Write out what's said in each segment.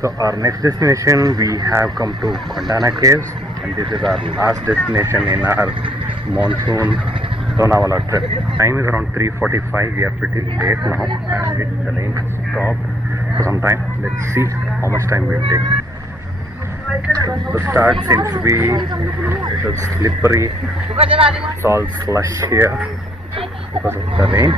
So our next destination, we have come to Kondana Caves, and this is our last destination in our monsoon Lonavala trip. Time is around 3:45. We are pretty late now, and the rain stopped for some time. Let's see how much time we'll take. The start seems to be a little slippery. It's all slush here because of the rain.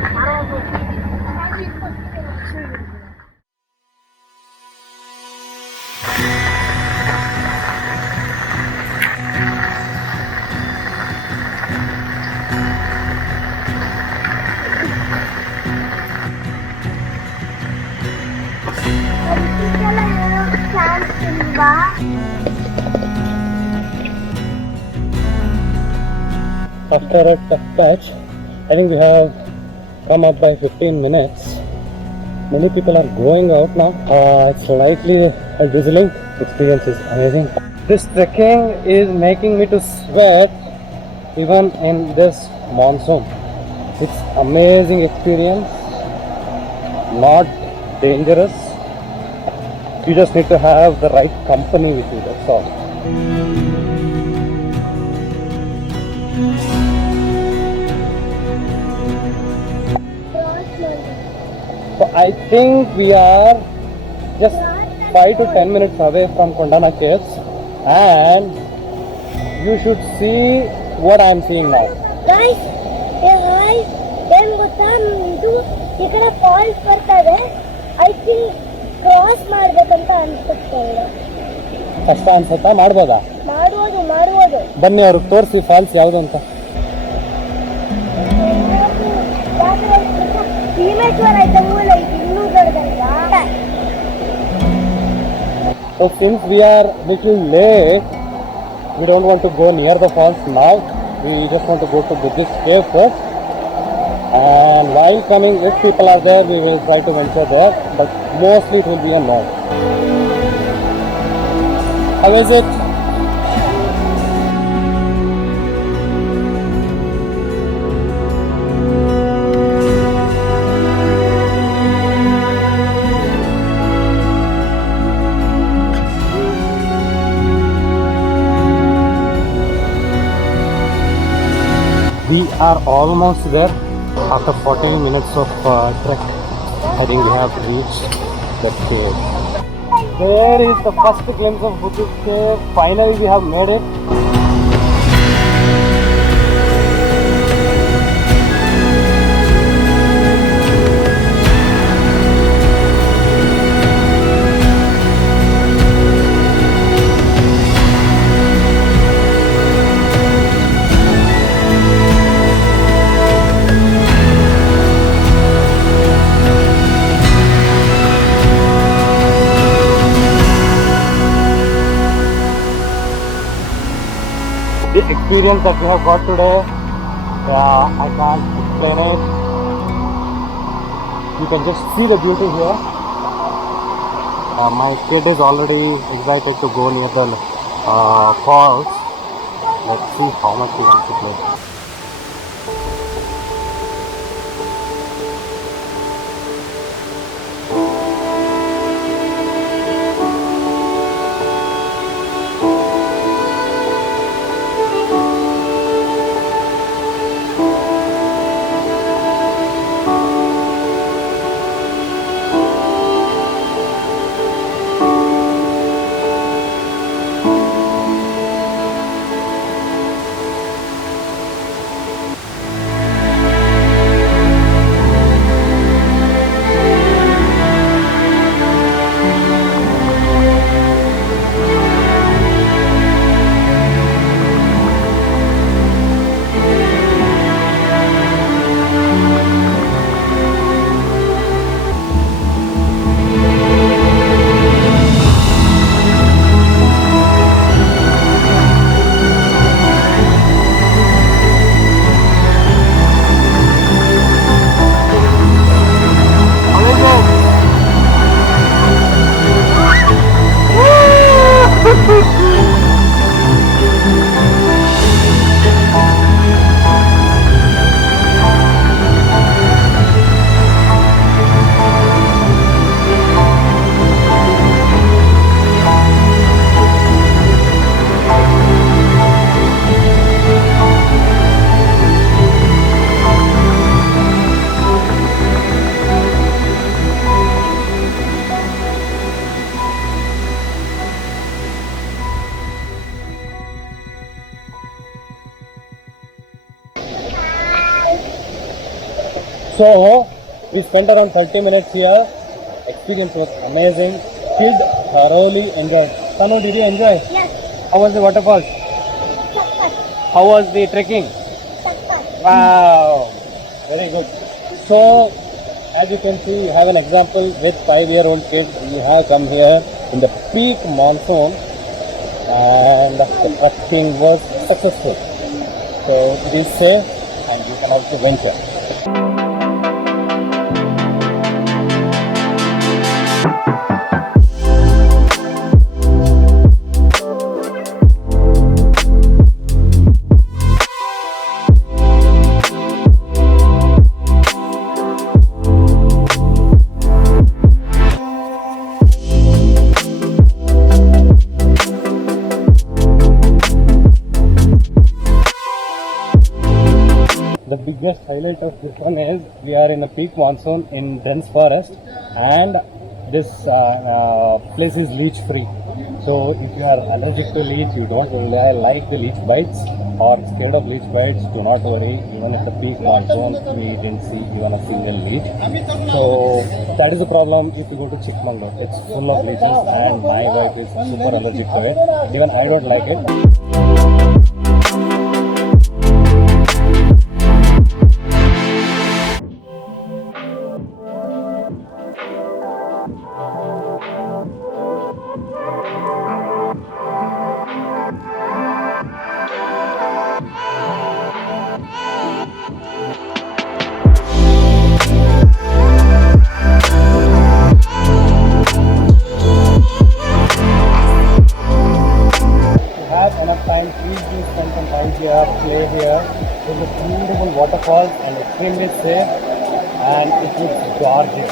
After a tough patch, I think we have come up by 15 minutes. Many people are going out now. It's slightly a drizzling. Experience is amazing. This trekking is making me to sweat even in this monsoon. It's amazing experience. Not dangerous. You just need to have the right company with you, that's all. So I think we are just 5 to 10 minutes away from Kondana Caves, and you should see what I am seeing now. Guys, ఇక్కడ falls ಬರ್ತದೆ. I think cross ಮಾಡ್ಬೇಕಂತ ಅನ್ಸುತ್ತೆ. ಕಷ್ಟ ಅನ್ಸುತ್ತಾ? ಮಾಡ್ಬೋದಾ? ಮಾಡ್ಬೋದು. ಬನ್ನಿ ಅವ್ರಿಗೆ ತೋರಿಸಿ ಫಾಲ್ಸ್ ಯಾವುದು ಅಂತ. So since we are little late, we don't want to go near the falls now. We just want to go to Buddhist cave first. And while coming, if people are there, we will try to venture there. But mostly it will be a no. How is it? We are almost there. After 14 minutes of trek, I think we have reached the cave. There is the first glimpse of Buddhist cave. Finally we have made it. The experience that we have got today, I can't explain it. You can just see the beauty here. My kid is already excited to go near the falls. Let's see how much he wants to play. So we spent around 30 minutes here. Experience was amazing. Kid thoroughly enjoyed. Tanu, did you enjoy? Yes. How was the waterfalls? How was the trekking? Wow, very good. So, as you can see, you have an example with 5-year-old kids. We have come here in the peak monsoon, and the trekking was successful. So, it is safe, and you can also venture. The biggest highlight of this one is we are in a peak monsoon in dense forest, and this place is leech free. So if you are allergic to leech, you don't like the leech bites or scared of leech bites, do not worry. Even at the peak monsoon, we didn't see even a single leech. So that is the problem if you go to Chikmagalur. It's full of leeches, and my wife is super allergic to it. Even I don't like it. Please do spend some time here, play here. There's a beautiful waterfalls and extremely safe, and it looks gorgeous.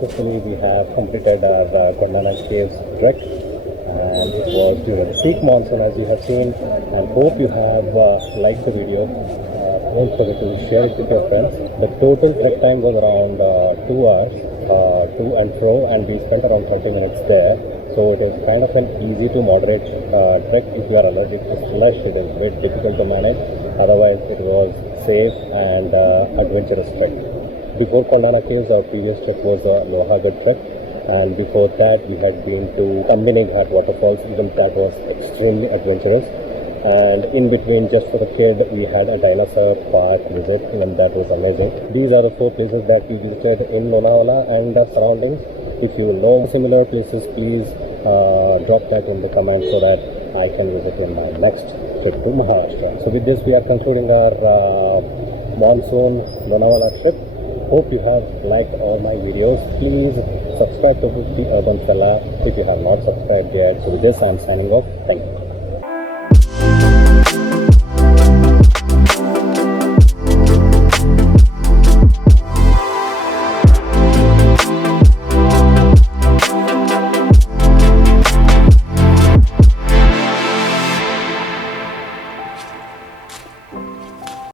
Successfully, we have completed our Kondana Caves trek, and it was during the peak monsoon, as you have seen, and hope you have liked the video. Don't forget to share it with your friends. The total trek time was around 2 hours to and fro, and we spent around 30 minutes there. So it is kind of an easy to moderate trek. If you are allergic to slush, it is very difficult to manage. Otherwise, it was safe and adventurous trek. Before Kondana Caves, our previous trek was the Lohagarh trek, and before that we had been to Tambini Ghat Waterfalls. Even that was extremely adventurous. And in between, just for the kid, we had a dinosaur park visit, and that was amazing. These are the 4 places that we visited in Lonavala and the surroundings. If you know similar places, please drop that in the comments so that I can visit in my next trip to Maharashtra. So with this, we are concluding our monsoon Lonavala trip. Hope you have liked all my videos. Please subscribe to the Urban Fella if you have not subscribed yet. So with this, I'm signing off. Thank you.